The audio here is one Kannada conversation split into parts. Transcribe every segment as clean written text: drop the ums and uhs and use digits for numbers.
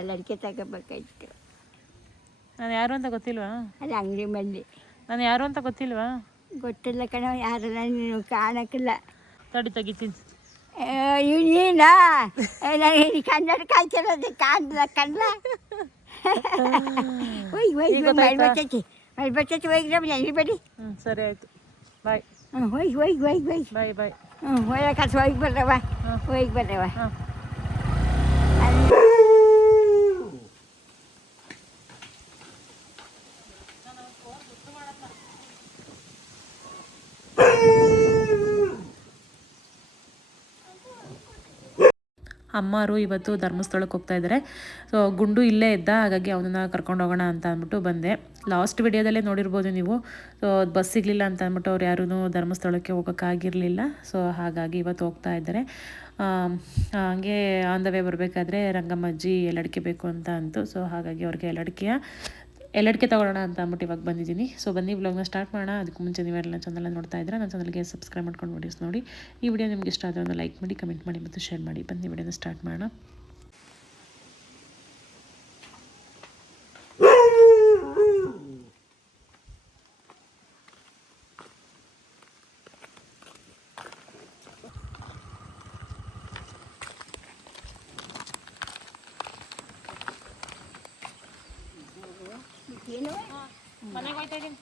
ಎಲ್ಲ ಅಡಿಕೆ ತಗೋಬೇಕಾಯ್ತು. ನಾನು ಯಾರು ಅಂತ ಗೊತ್ತಿಲ್ವಾ? ಅಲ್ಲಿ ಅಂಗಡಿ ಮಂದಿ. ನಾನು ಯಾರು ಅಂತ ಗೊತ್ತಿಲ್ವಾ? ಗೊತ್ತಿಲ್ಲ ಕಣ, ಯಾರಲ್ಲ ನೀನು ಕಾಣಕ್ಕಿಲ್ಲ. ತಡಿ ತೆಗಿತೀನಿ. ನೀನಾ ನನಗೆ ಕನ್ನಡ ಕಾಯ್ತಿರೋದು ಕಾಣಲ್ಲ ಕಣ್ಣ. ಬರ್ತೈತಿ ಹೋಗಿ ಎಲ್ಲಿಬೇಡಿ. ಸರಿ ಆಯಿತು, ಬಾಯ್. ಹೋಗಿ ಬಾಯ್ ಬಾಯ್. ಹೋಗಕ್ಕೆ ಹೋಗಿ ಬರ್ರವ. ಅಮ್ಮರು ಇವತ್ತು ಧರ್ಮಸ್ಥಳಕ್ಕೆ ಹೋಗ್ತಾ ಇದ್ದಾರೆ. ಸೊ ಗುಂಡು ಇಲ್ಲೇ ಇದ್ದ, ಹಾಗಾಗಿ ಅವನನ್ನು ಕರ್ಕೊಂಡು ಹೋಗೋಣ ಅಂತ ಅಂದ್ಬಿಟ್ಟು ಬಂದೆ. ಲಾಸ್ಟ್ ವಿಡಿಯೋದಲ್ಲೇ ನೋಡಿರ್ಬೋದು ನೀವು. ಸೊ ಬಸ್ ಸಿಗಲಿಲ್ಲ ಅಂತ ಅಂದ್ಬಿಟ್ಟು ಅವ್ರು ಯಾರೂ ಧರ್ಮಸ್ಥಳಕ್ಕೆ ಹೋಗೋಕ್ಕಾಗಿರಲಿಲ್ಲ. ಸೊ ಹಾಗಾಗಿ ಇವತ್ತು ಹೋಗ್ತಾ ಇದ್ದಾರೆ. ಹಾಗೆ ಆನ್ ದ ವೇ ಬರಬೇಕಾದ್ರೆ ರಂಗಮ್ಮಜ್ಜಿ ಎಲ್ಲಡಿಕೆ ಬೇಕು ಅಂತ ಅಂತು. ಸೊ ಹಾಗಾಗಿ ಅವ್ರಿಗೆ ಎಲ್ಲಡಿಕೆ ತೊಗೊಳ್ಳೋಣ ಅಂತ ಅಂದ್ಬಿಟ್ಟು ಇವಾಗ ಬಂದಿದ್ದೀನಿ. ಸೊ ಬನ್ನಿ ವ್ಲಾಗ್ನ ಸ್ಟಾರ್ಟ್ ಮಾಡೋಣ. ಅದಕ್ಕೂ ಮುಂಚೆ ನೀವೆಲ್ಲ ಚಾನಲ್ ನೋಡ್ತಾ ಇದ್ದರೆ ನನ್ನ ಚಾನಲ್ಗೆ ಸಬ್ಸ್ಕ್ರೈಬ್ ಮಾಡ್ಕೊಂಡು ವೀಡಿಯೋಸ್ ನೋಡಿ. ಈ ವಿಡಿಯೋ ನಿಮ್ಗೆ ಇಷ್ಟ ಆದರೆ ಒಂದು ಲೈಕ್ ಮಾಡಿ, ಕಮೆಂಟ್ ಮಾಡಿ ಮತ್ತು ಶೇರ್ ಮಾಡಿ. ಬನ್ನಿ ವಿಡಿಯೋನ ಸ್ಟಾರ್ಟ್ ಮಾಡೋಣ. ಮನೆಗೆ ಹೋಗ್ತಾ ಇದ್ದೀನಿ.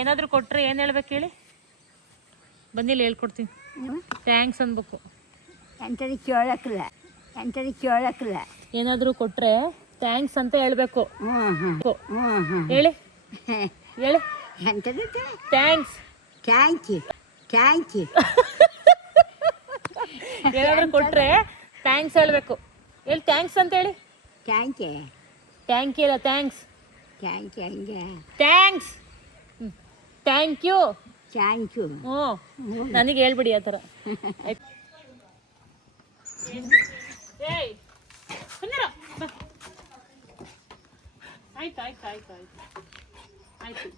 ಏನಾದರೂ ಕೊಟ್ಟರೆ ಏನು ಹೇಳ್ಬೇಕು ಹೇಳಿ? ಬಂದಿಲ್ಲ, ಹೇಳ್ಕೊಡ್ತೀನಿ. ಥ್ಯಾಂಕ್ಸ್ ಅನ್ಬೇಕು. ಕೇಳಕ್ಕಿಲ್ಲ. ಏನಾದರೂ ಕೊಟ್ಟರೆ ಥ್ಯಾಂಕ್ಸ್ ಅಂತ ಹೇಳ್ಬೇಕು. ಹೇಳಿ ಥ್ಯಾಂಕ್ಸ್. ಏನಾದರೂ ಕೊಟ್ಟರೆ ಥ್ಯಾಂಕ್ಸ್ ಹೇಳ್ಬೇಕು. ಹೇಳಿ ಥ್ಯಾಂಕ್ಸ್ ಅಂತ ಹೇಳಿ. ಥ್ಯಾಂಕ್ ಇಲ್ಲ, ಥ್ಯಾಂಕ್ಸ್. Thank you. ನನಗೆ ಹೇಳ್ಬಿಡಿ ಆ ಥರ. ಆಯ್ತು.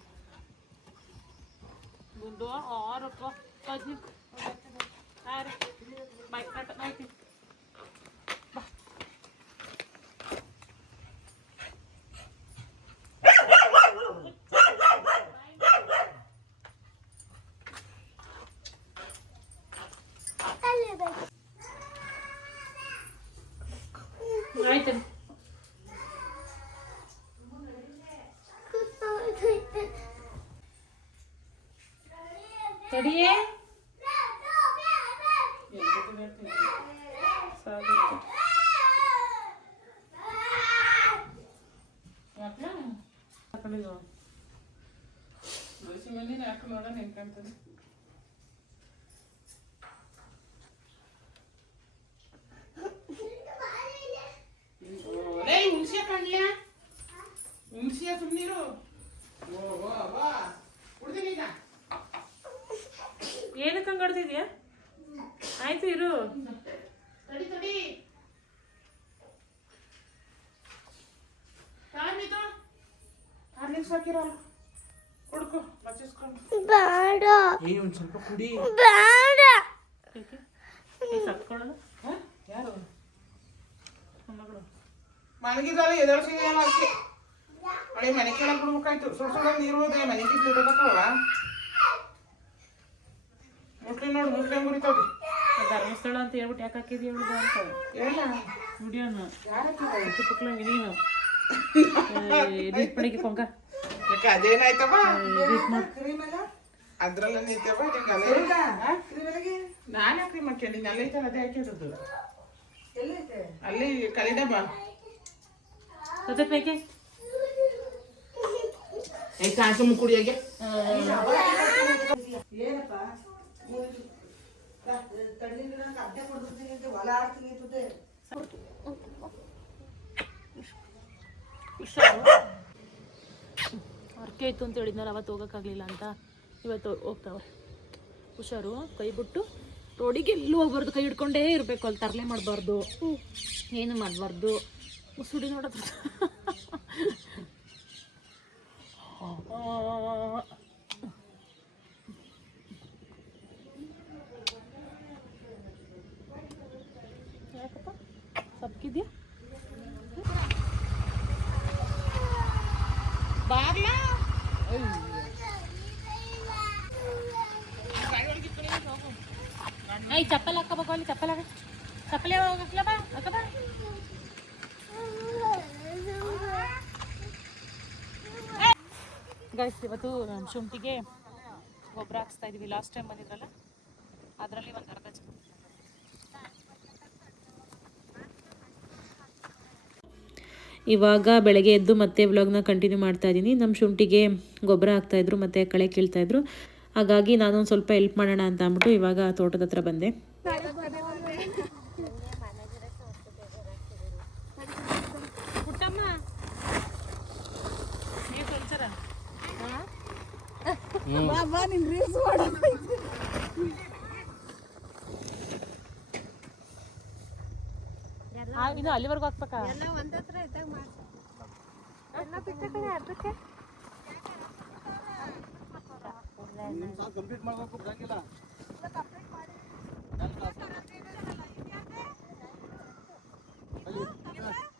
ಗುಂಡು ಆರಪ್ಪ ಆಯ್ತು. ತಡಿಯೇ ಏನಕ್ಕೆ ಹಂಗಾಡ್ತಿದ್ಯಾ? ಆಯ್ತು ಇರು. ತಡಿ ಹಾರ್ಲಿಕ್ಸ್ ಹಾಕಿರಲ್ಲ, ಕೊಡ್ಕೊ ಬಚ್ಚಿಸ್ಕೊಂಡು. ಬೇಡ, ಒಂದು ಸ್ವಲ್ಪ ಕುಡಿ. ಬೇಡ ಸತ್ಕೊಳ್ಳೋದು. ಯಾರು ಮಗಳು ಮನೆಗಿದ್ದಲ್ಲ ಎದುರಿಸಿದೆಯಲ್ಲ ಅದಕ್ಕೆ ಅಡಿ ಮನೆ ಕೆಳಗೆ ಬಿಡ್ಬೇಕಾಯ್ತು. ಸ್ವಲ್ಪ ನೀರು ಹೋದೆ ಮನೆಗೆ ಬಿಡಬೇಕಲ್ವ. ಮುಟ್ಲಿ ನೋಡಿ, ಮುಟ್ಲಿ ಮುರಿತಾವ್ರಿ. ಧರ್ಮಸ್ಥಳ ಅಂತ ಹೇಳ್ಬಿಟ್ಟು ಯಾಕೆ ಹಾಕಿದ್ವಿ ಹೇಳುದು ಅಂತ ಹೇಳ ವಿಡಿಯೋನ ಪುಕ್ಲ ನೀನು ಪಡಿಗೆ ಕೊಂಕ ಅದೇನಾಯ್ತವ ಅದ್ರಲ್ಲ ನಿಂತವ. ನಾನು ಯಾಕ್ರಿ ಮಾಡ್ಕೊಂಡಿ? ಅಲ್ಲೇ ಐತಲ್ಲ, ಅದೇ ಹಾಕಿರೋದು. ಅಲ್ಲಿ ಕಲಿಡಬ್ಬ ಬೇಕೆ ಕಾಸು ಮುಕ್ಕುಡಿಯಾಗೆ. ಅರ್ಕೆ ಇತ್ತು ಅಂತ ಹೇಳಿದ್ನಾರ, ಅವತ್ತು ಹೋಗೋಕ್ಕಾಗಲಿಲ್ಲ ಅಂತ ಇವತ್ತು ಹೋಗ್ತಾವೆ. ಹುಷಾರು, ಕೈ ಬಿಟ್ಟು ರೋಡಿಗೆ ಎಲ್ಲೂ ಹೋಗ್ಬಾರ್ದು, ಕೈ ಹಿಡ್ಕೊಂಡೇ ಇರಬೇಕು. ಅಲ್ಲಿ ತರಲೆ ಮಾಡಬಾರ್ದು, ಏನು ಮಾಡಬಾರ್ದು. ಮುಸುಡಿ ನೋಡೋದು. ಸಬ್ಕಿದ್ಯಾ ಬಾರ್ಲಾ ಐ ಚಪ್ಪಲ್ ಹಾಕೋಬೇಕು ಅಲ್ಲಿ ಚಪ್ಪಲಿ ಹೋಗಕ್ಲ ಬಾ ಹಾಕ ಬಾ ಗೈಸ್ ಇವತ್ತು ನಮ್ಮ ಶುಂಠಿಗೆ ಗೊಬ್ಬರ ಹಾಕ್ಸ್ತಾ ಇದೀವಿ. ಲಾಸ್ಟ್ ಟೈಮ್ ಬಂದಿದ್ರಲ್ಲ ಅದರಲ್ಲಿ ಒಂದು ಅರ್ಧ ಚಮಚ. ಇವಾಗ ಬೆಳಗ್ಗೆ ಎದ್ದು ಮತ್ತೆ ವ್ಲಾಗ್ನ ಕಂಟಿನ್ಯೂ ಮಾಡ್ತಾ ಇದ್ದೀನಿ. ನಮ್ಮ ಶುಂಠಿಗೆ ಗೊಬ್ಬರ ಹಾಕ್ತಾಯಿದ್ರು ಮತ್ತು ಕಳೆ ಕೀಳ್ತಾಯಿದ್ರು. ಹಾಗಾಗಿ ನಾನೊಂದು ಸ್ವಲ್ಪ ಹೆಲ್ಪ್ ಮಾಡೋಣ ಅಂತ ಅಂದ್ಬಿಟ್ಟು ಇವಾಗ ತೋಟದ ಹತ್ರ ಬಂದೆ. ಇದು ಅಲ್ಲಿವರೆಗೂ ಹಾಕ್ಬೇಕಾ? ಕಂಪ್ಲೀಟ್ ಮಾಡಬೇಕು ಬರಂಗಿಲ್ಲ.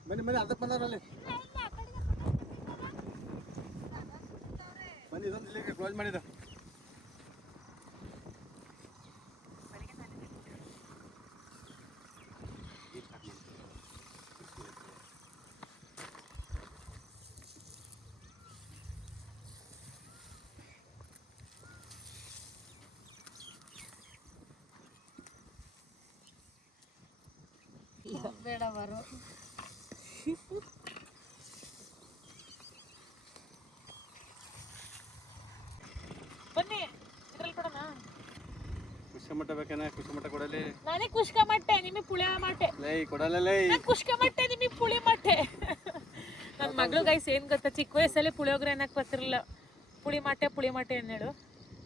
ಬನ್ನಿ ಅದಕ್ಕೆ ಬಂದವ್ರಲ್ಲಿ ಬನ್ನಿ ಇದೊಂದು ಇಲ್ಲಿಗೆ ಕ್ಲೋಸ್ ಮಾಡಿದ. ಬೇಡ ಬರು ಬನ್ನಿ ಇದ್ರಲ್ಲಿ ಕೊಡೋಣ. ಕುಷ್ಕ ಮಟ್ಟ ಬೇಕೇನ? ಕುಷ್ಕ ಮಟ್ಟ ಕೊಡಲಿ. ನಾನೇ ಕುಷ್ಕ ಮಟ್ಟೆ ನಿಮಗೆ ಪುಳಿ ಮಟ್ಟೆ. ಲೈ ಕೊಡಲ್ಲ ಲೈ. ನಾನು ಕುಷ್ಕ ಮಟ್ಟೆ ನಿಮಗೆ ಪುಳಿ ಮಟ್ಟೆ. ನನ್ನ ಮಗಳು ಗೈಸ್ ಏನು ಗೊತ್ತಾ, ಚಿಕ್ಕ ವಯಸ್ಸಲ್ಲಿ ಪುಳಿಯೋಗರೆ ಏನಕ್ಕೆ ಬರ್ತಿರಲಿಲ್ಲ. ಪುಳಿ ಮಟ್ಟೆ ಅನ್ನೇಳು.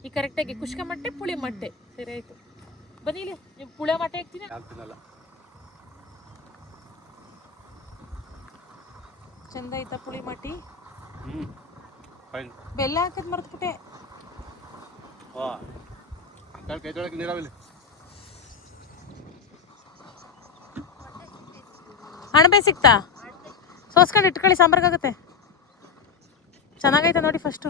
ಈ ಕರೆಕ್ಟಾಗಿ ಕುಷ್ಕ ಮಟ್ಟೆ ಪುಳಿ ಮಟ್ಟೆ ಸರಿ ಆಯಿತು. ಬನ್ನಿ ಇಲ್ಲಿ ನೀವು ಪುಳಿ ಮಟ್ಟೆ ಹಾಕ್ತೀನಿ. ಆಗ್ತೀನಲ್ಲ ಚಂದ ಆಯ್ತಾ ಪುಳಿ ಮಟ್ಟಿ? ಫೈನ್. ಬೆಲ್ಲ ಹಾಕದ್ ಮರ್ತ್ಬಿಟ್ಟೆ. ವಾ ಕೈ ತೊಳಕ್ಕೆ ನೀರಾವಿಲ್ಲ. ಅಣಬೆ ಸಿಕ್ತಾ? ಸೋಸ್ಕೊಂಡು ಇಟ್ಕೊಳ್ಳಿ, ಸಾಂಬಾರ್ಗಾಗುತ್ತೆ. ಚೆನ್ನಾಗೈತೆ ನೋಡಿ. ಫಸ್ಟು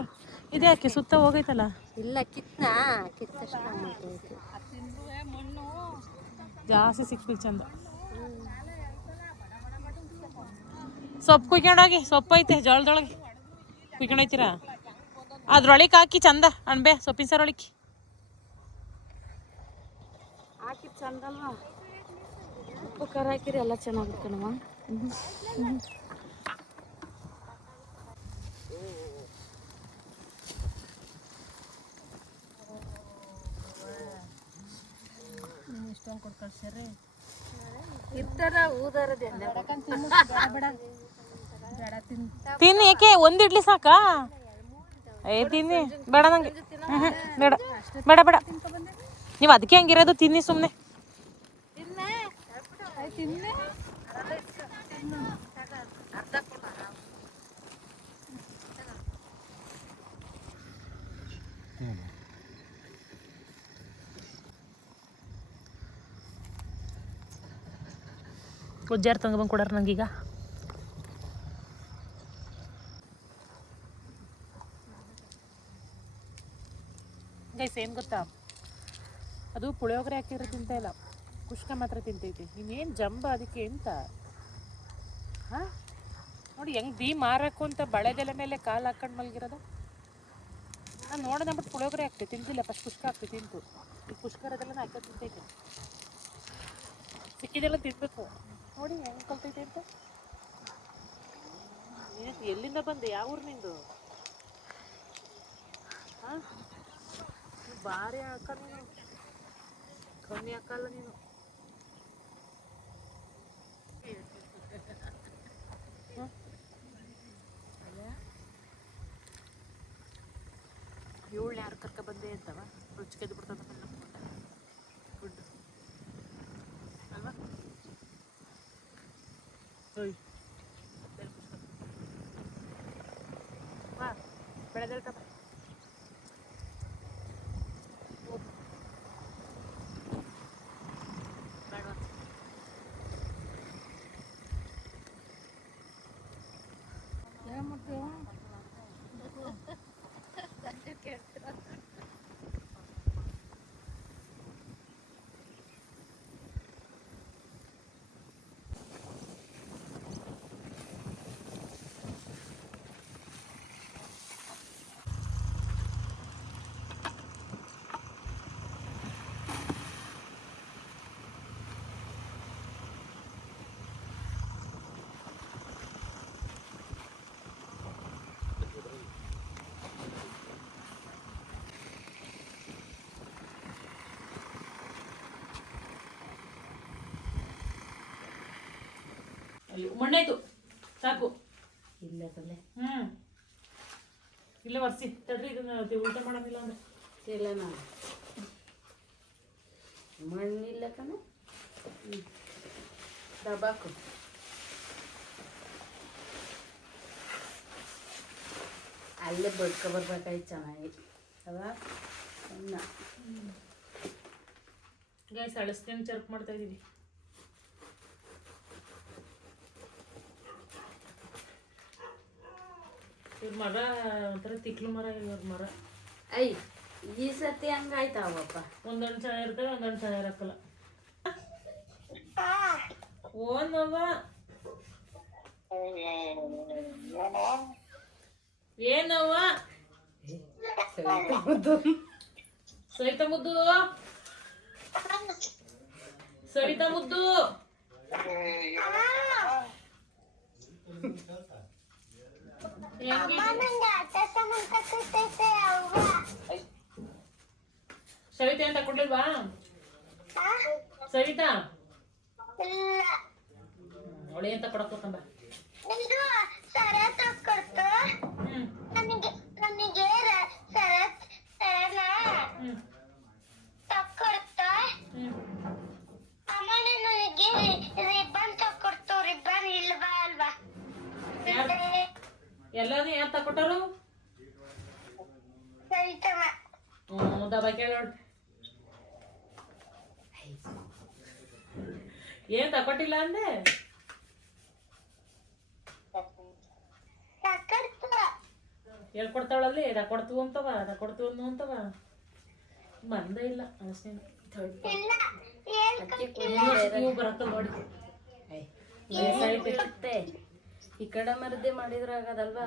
ಇದೇ ಹಾಕಿ ಸುತ್ತ ಹೋಗೈತಲ್ಲ. ಇಲ್ಲ ಕಿತ್ತಷ್ಟು ಜಾಸ್ತಿ ಸಿಕ್ಬೇಕು ಚಂದ. ಸೊಪ್ಪು ಕುಯ್ಕೊಂಡೋಗಿ, ಸೊಪ್ಪು ಐತೆ ಜೋಳದೊಳಗೆ ಕುಯ್ಕೊಂಡೋಯ್ತೀರಾ? ಅದ್ರೊಳಗೆ ಹಾಕಿ ಚಂದ ಅಣಬೆ ಸೊಪ್ಪಿನ ಸಾರೊಳಗೆ ಹಾಕಿ ಚಂದ ಅಲ್ವಾ? ಉಪ್ಪು ಖಾರ ಹಾಕಿರಿ ಎಲ್ಲ ಚೆನ್ನಾಗುತ್ತೆ ಕಣವ. ಇಷ್ಟೊಂದು ಕೊಟ್ಟು ಕಳ್ಸ್ಯಾರ್ರಿ ಇರ್ತಾರ ಊದಾರದೆ ತಿನ್ನಿ. ಏಕೆ ಒಂದು ಇಡ್ಲಿ ಸಾಕಾ? ತಿನ್ನಿ. ಬೇಡ ನಂಗೆ. ಬೇಡ ಬೇಡ ಬೇಡ, ನೀವು ಅದಕ್ಕೆ ಹಂಗಿರೋದು. ತಿನ್ನಿ ಸುಮ್ಮನೆ. ಉಜ್ಜಾರು ತಂಗ ಬಂದು ಕೊಡಾರ ನಂಗೀಗ. ಗೈಸ್ ಏನು ಗೊತ್ತಾ, ಅದು ಪುಳಿಯೋಗರೆ ಹಾಕಿರೋ ತಿಂತ ಇಲ್ಲ, ಕುಷ್ಕ ಮಾತ್ರ ತಿಂತೈತಿ. ಇನ್ನೇನು ಜಂಬ ಅದಕ್ಕೆ ಎಂತ? ಹಾಂ ನೋಡಿ ಹೆಂಗೆ ಮಾರಕು ಅಂತ ಬಳೆದೆಲೆ ಮೇಲೆ ಕಾಲು ಹಾಕೊಂಡು ಮಲಗಿರೋದು. ನಾನು ನೋಡೋಣ ಬಿಟ್ಟು ಪುಳಿಯೋಗರೆ ಹಾಕ್ತೆ ತಿಂತಿಲ್ಲ. ಫಸ್ಟ್ ಕುಷ್ಕ ಹಾಕ್ತಿ ತಿಂತು. ಈ ಕುಷ್ಕರದೆಲ್ಲ ಹಾಕಿ ತಿಂತೈತೆ. ಸಿಕ್ಕಿದೆಲ್ಲ ತಿನ್ಬೇಕು. ನೋಡಿ ಹೆಂಗೆ ಕಲ್ತೈತೆ ಅಂತ. ಎಲ್ಲಿಂದ ಬಂದೆ? ಯಾವ ಊರು ನಿಂದು? ಹಾಂ ಭಾರಿ ಹಾಕ ನೀನು, ಕಮ್ಮಿ ಹಾಕಲ್ಲ ನೀನು. ಇವಳು ಯಾರು ಕರ್ಕ ಬಂದೆ ಅಂತವ ರುಚಿಗೆದ್ದು ಬಿಡ್ತದ ಫುಡ್ ಅಲ್ವಾ? ಬಾ ಬೆಳೆದೆಲ್ಲ ತಪ್ಪ. ಬೇಡವಾ? ಅಲ್ಲಿ ಮಣ್ಣಾಯ್ತು ಸಾಕು. ಇಲ್ಲ ತಲೆ ಇಲ್ಲ ಒರೆಸಿ ತಡ್ರಿ, ಇದನ್ನ ಊಟ ಮಾಡೋದಿಲ್ಲ ಅಂದ್ರೆ ಇಲ್ಲ ನಾನು ಮಣ್ಣಿಲ್ಲ ಕಣ. ದಬಾಕು ಅಲ್ಲೇ ಬಡ್ಕೊ ಬರ್ಬೇಕಾಯ್ತು ಚೆನ್ನಾಗಿ ಅವ ಅನ್ನ. ಗೈಸ್ ಅಳಸ್ತೀನಿ ಚರ್ಕ್ ಮಾಡ್ತಾ ಇದೀವಿ. ಇವ್ರ ಮರ ಒಂಥರ ತಿಕ್ಲು ಮರ, ಇವ್ರ ಮರ. ಐ ಈ ಸತಿ ಹಂಗಾಯ್ತಾವಪ್ಪ. ಒಂದೊಂದು ಚೆನ್ನಾಗಿ ಇರ್ತವೆ, ಒಂದೊಂದು ಚೆನ್ನಾಗಿ ಇರಕ್ಕಲ್ಲ. ಓನವ ಏನವ್ವ ಸರಿತಾ ಮುದ್ದು, ಸರಿತಾ ಮುದ್ದು. ಸವಿತಾ ಅಂತ ಕೊಡ್ಲಿಲ್ವಾ? ಸವಿತಾ ಅವಳೆ ಅಂತ ಕೊಡಕ್ಕೋಕಂಬ. ಎಲ್ಲಾನು ಯಾರು ತಕೊಟ್ಟರು? ದಬ ಕೇಳೋಡ್ ಏನ್ ತಕೊಟ್ಟಿಲ್ಲ ಅಂದೆ? ಹೇಳ್ಕೊಡ್ತಾವಳಲ್ಲಿ ತಕೊಡ್ತು ಅಂತವ, ತಕೊಡ್ತು ಅಂತವ. ಬಂದ ಇಲ್ಲ ಅಷ್ಟೇ. ನೀವು ಬರತ್ತ ನೋಡಿ. ಈ ಕಡೆ ಮರದೇ ಮಾಡಿದ್ರ ಆಗದಲ್ವಾ?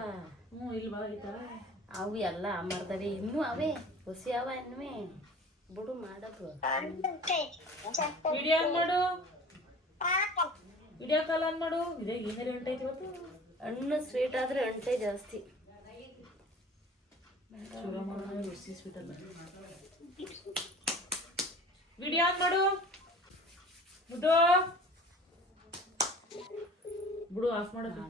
ಇಲ್ವಾ ಆಯ್ತಾ? ಅವು ಎಲ್ಲ ಆ ಮರದವೆ ಇನ್ನೂ ಅವೇ ಹುಸಿ ಅವ ಇನ್ನುವೆ ಬಿಡು ಮಾಡೋದು. ವಿಡಿಯೋ ಆನ್ ಮಾಡು, ವಿಡಿಯೋ ಕಾಲ್ ಆನ್ ಮಾಡು. ಇದೇ ಏನಾರು ಗಂಟೆ ಐತಿ ಇವತ್ತು. ಹಣ್ಣು ಸ್ವೀಟ್ ಆದ್ರೆ ಅಂಟೆ ಜಾಸ್ತಿ. ಸ್ವೀಟ್ ಅಲ್ಲ. ವಿಡಿಯೋ ಆನ್ ಮಾಡು ಮುದ್ದು. ಬಿಡು ಆಫ್ ಮಾಡೋದು.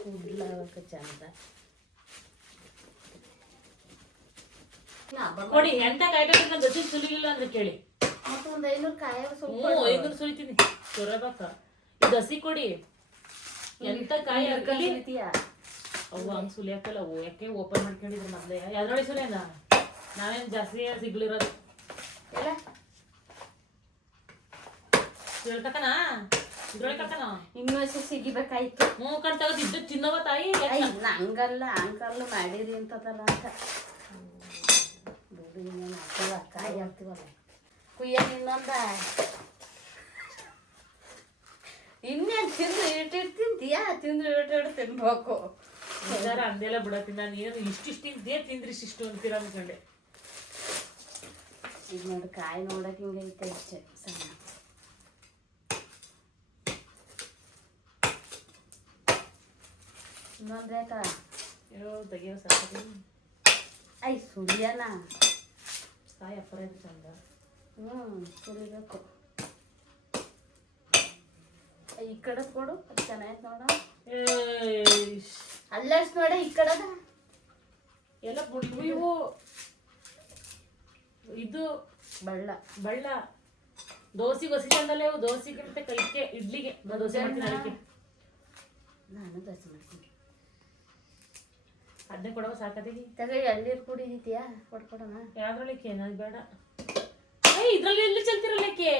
ಕೂಡ್ಲಾಗ ಚಂದ ಕೊಡಿ. ಎಂತ ಕಾಯ್ತಾ ದಸಿ ಸುಲಿಲಿಲ್ಲ ಅಂದ್ರೆ ಕೇಳಿ. ಮತ್ತೆ ಒಂದು 500 ಕಾಯ 500 ಸುಲಿತೀನಿ ಸೊರಬಾಕ. ಈ ದಸಿ ಕೊಡಿ. ಎಂತ ಕಾಯಿ ಅವು ಹಂಗ್ ಸುಲಿಯಾಕಲ್ಲ. ಯಾಕೆ ಓಪನ್ ಮಾಡ್ಕೊಂಡಿದ್ರು ಮೊದ್ಲೇ. ಯಾವ್ದ್ರೊಳಗೆ ಸುಲಿಯನ ನಾವೇನ್ ಜಾಸ್ತಿ ಸಿಗ್ಲಿರೋದು. ಎಲ್ಲ ಹೇಳ್ಕತನ ಇದ್ರೊಳಗೆ ಕತನ ಇನ್ನೂ ವರ್ಷ ಸಿಗಿಬೇಕಾಯ್ತು. ಕಣ್ ತಗದ್ ಇದ್ದು ತಿನ್ನವ ತಾಯಿ. ಹಂಗಲ್ಲ ಅಂಕಲ್ಲು ಮಾಡಿರಿ ಅಂತದಲ್ಲ ಅಂತ ಬಿಡು. ಇನ್ನೇನು ಹಾಕಲ್ಲ ಕಾಯಿ ಹಾಕ್ತಿವಲ್ಲ ಕುಯ್ಯ. ಇನ್ನೊಂದ ಇನ್ನೇನು ತಿಂದು ಇಟ್ಟಿಟ್ಟು ತಿಂತೀಯಾ? ತಿಂದು ಇಟ್ಟಿಟ್ಟು ತಿನ್ಬೇಕು. ಅಂದೆಲ್ಲ ಬಿಡತ್ತೀನಿ ನಾನು. ಏನು ಇಷ್ಟಿಷ್ಟೇ ತಿಂದ್ರಿ ಇಷ್ಟು ಅಂತೀರ ಅನ್ಕೊಂಡೆ. ಈಗ ನೋಡಿ ಕಾಯಿ ನೋಡಕ್ ಹಿಂಗೈತೆ ಅಷ್ಟೇ ಸಣ್ಣ. ಇನ್ನೊಂದು ಬೇಕಾ? ತೆಗಿಯೋ ಸಾಕು. ಐ ಸುಲಿಯನ ಕಾಯಿ ಅಪ್ಪರ ಚಂದ. ಸುಲಿಬೇಕು. ಈ ಕಡೆ ಕೊಡು, ಅದು ಚೆನ್ನಾಗಿ ನೋಡ. ಅಲ್ಲಷ್ಟು ನೋಡ ಈ ಕಡೆದ ಎಲ್ಲ ಬುಡ್ಬು ಇವು. ಇದು ಬಳ್ಳ ಬಳ್ಳ ದೋಸೆಗೆ ಹೊಸಿ ಚಂದಲ್ಲ ಇವು. ದೋಸೆಗಿಂತ ಕೈಗೆ ಇಡ್ಲಿಗೆ ದೋಸೆ ಮಾಡ್ತೀನಿ. ಅದಕ್ಕೆ ನಾನು ದೋಸೆ ಮಾಡ್ತೀನಿ. ಅದನ್ನೇ ಕೊಡವ ಸಾಕತ್ತಿಗೆ. ತಗೋ ಎಳ್ನೀರು ಕುಡಿದೀತಿಯಾ? ಕೊಡ್ಕೊಡೋಣ. ಯಾವ್ದ್ರೊಳಕ್ಕೆ? ನನಗೆ ಬೇಡ. ಇದ್ರಲ್ಲಿ ಎಲ್ಲಿ ಚಲ್ತಿರಲ್ಲಕ್ಕೆ.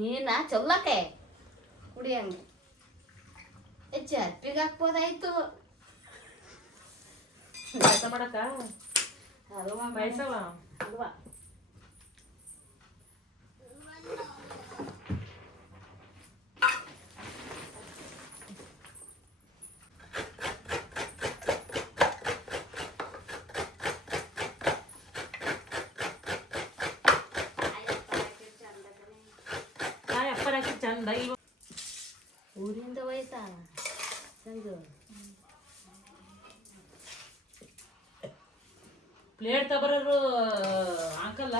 ನೀನ ಚೊಲ್ಲಕ್ಕೆ ಕುಡಿಯಂಗೆ ಚರ್ಪಿಗೆ ಹಾಕ್ಬೋದಾಯ್ತು. ಪಾಯಸ ಮಾಡಕ್ಕ? ಅಲ್ವಾ ಪಾಯಸವ ಅಲ್ವಾ? ಚಂದ ಇವ ಊರಿಂದ ಹೋಯ್ತಾ ಸಂಜು? ಪ್ಲೇಟ್ ತಗೊಬರೋರು ಹಾಕಲ್ಲ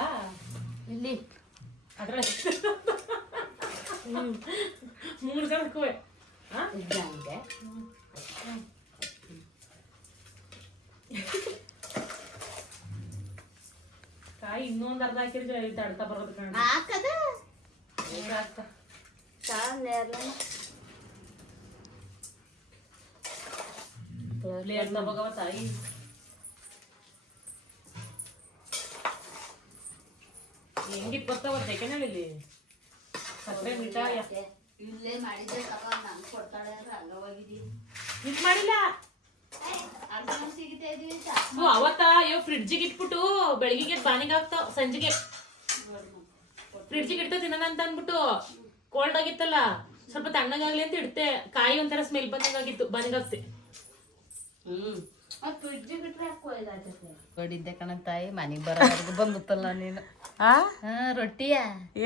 ಇಲ್ಲಿ ಅದ್ರಲ್ಲಿ 3 ಜನಕ್ಕೂ ಇದ್ದಂಗೆ ಕಾಯಿ ಇನ್ನೊಂದು ಅರ್ಧ ಹಾಕಿದ್ರೆ ಇದು ಅಡ್ತ ಬರೋದು ಕಣ ಹಾಕದ ಹಾಕ ಪ್ಲೇಟ್ ತಗೋಗವ ತಾಯಿ ಹೆಂಗಿತ್ ಬರ್ತಾವ ಇಲ್ಲಿ ಸಕ್ಕರೆ ಮಿಠಾಯಿ ಇಲ್ಲೇ ಮಾಡಿದ್ದೆ ತಗೊಂಡು ನಂಗೆ ಕೊಡ್ತಾಳೆ ಅಂದ್ರೆ ಹಂಗ ಹೋಗಿದ್ದೀವಿ ಇದ್ ಮಾಡಿಲ್ಲ ಸಿಗಿತಾ ಇದೀವಿ ಅವತ್ತ ಫ್ರಿಡ್ಜಿಗೆ ಇಟ್ಬಿಟ್ಟು ಬೆಳಗ್ಗೆ ಬಾನಿಗೆ ಹಾಕ್ತಾವ ಸಂಜೆಗೆ ಫ್ರಿಡ್ಜಿಗೆ ಇಡ್ತಾವ ತಿನ್ನೋಣ ಅಂತ ಅಂದ್ಬಿಟ್ಟು ಕೋಲ್ಡ್ ಆಗಿತ್ತಲ್ಲ ಸ್ವಲ್ಪ ತಣ್ಣಗಾಗ್ಲಿ ಅಂತ ಇಡ್ತೆ ಕಾಯಿ ಒಂಥರ ಸ್ಮೆಲ್ ಬಂದಂಗಾಗಿತ್ತು ಬಾನಿಗೆ ಹಾಕ್ತೆ ಫ್ರಿಡ್ಜಿಗೆ ಬಿಟ್ರೆ ಹೊಡಿದ್ದೆ ಕಣ ತಾಯಿ ಮನೆಗೆ ಬರೋವರೆಗೂ ಬಂದುತ್ತಲ್ಲ ನೀನು ರೊಟ್ಟಿಯ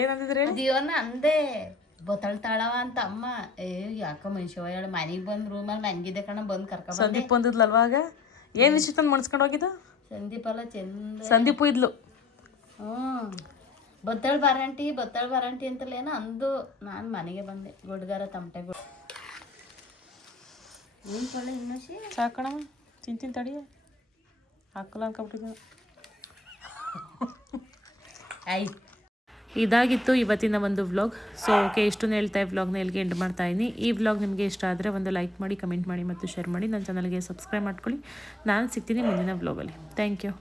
ಏನಂದಿದ್ರಿ ಅದೇವನ್ನ ಅಂದೆ ಬೊತ್ತಳ್ತಾಳವ ಅಂತ ಅಮ್ಮ ಯಾಕ ಮನುಷ್ಯ ಹೇಳ ಮನೆಗೆ ಬಂದ್ ರೂಮಲ್ಲಿ ಮನ್ಗಿದ್ದೆ ಕಣ ಬಂದು ಕರ್ಕೊಂಡ್ ಸಂದೀಪ್ ಬಂದಿದ್ಲಲ್ವಾ ಆಗ ಏನ್ ಇಷ್ಟ ತಂದು ಮಣ್ಸ್ಕೊಂಡು ಹೋಗಿದ್ದು ಸಂದೀಪ್ ಅಲ್ಲ ಚಂದ ಸಂದೀಪು ಇದ್ಲು ಬತ್ತಳ್ ಬಾರಂಟಿ ಅಂತಲ್ಲ ಏನೋ ಅಂದು ನಾನು ಮನೆಗೆ ಬಂದೆ ಗುಡ್ಗಾರ ತಮಟೆ ಏನು ಪಳ್ಳೆ ಇನ್ನೂ ಸಾಕಣ ತಿಂತೀನಿ ತಡಿ ಹಾಕಲ್ಲ ಅನ್ಕೊಬಿಟ್ಟಿದ್ದ ಆಯ್ತು ಇದಾಗಿತ್ತು ಇವತ್ತಿನ ಒಂದು ವ್ಲಾಗ್. ಸೊ ಓಕೆ ಇಷ್ಟನ್ನು ಹೇಳ್ತಾ ಈ ವ್ಲಾಗ್ನ ಎಲ್ಲಿಗೆ ಎಂಡ್ ಮಾಡ್ತಾ ಇದ್ದೀನಿ. ಈ ವ್ಲಾಗ್ ನಿಮಗೆ ಇಷ್ಟ ಆದರೆ ಒಂದು ಲೈಕ್ ಮಾಡಿ, ಕಮೆಂಟ್ ಮಾಡಿ ಮತ್ತು ಶೇರ್ ಮಾಡಿ. ನನ್ನ ಚಾನಲ್ಗೆ ಸಬ್ಸ್ಕ್ರೈಬ್ ಮಾಡ್ಕೊಳ್ಳಿ. ನಾನು ಸಿಗ್ತೀನಿ ಮುಂದಿನ ವ್ಲಾಗಲ್ಲಿ. Thank you.